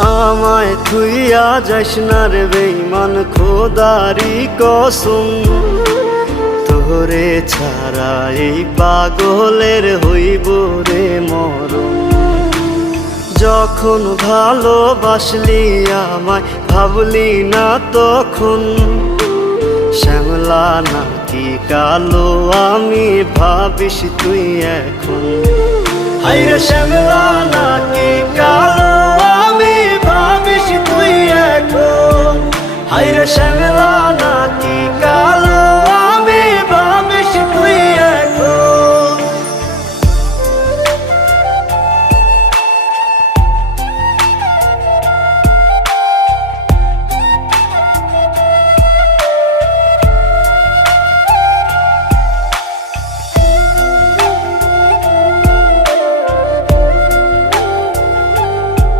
আমায় থুইয়া যাস না রে বেঈমান, খোদারি কসম। তোরে ছাড়া এই পাগলের হইব রে মরণ। যখন ভালোবাসলি আমায় ভাবলি না তখন, শ্যামলা নাকি কালো আমি ভাবিস তুই এখন। হায়রে শ্যামলা নাকি কালো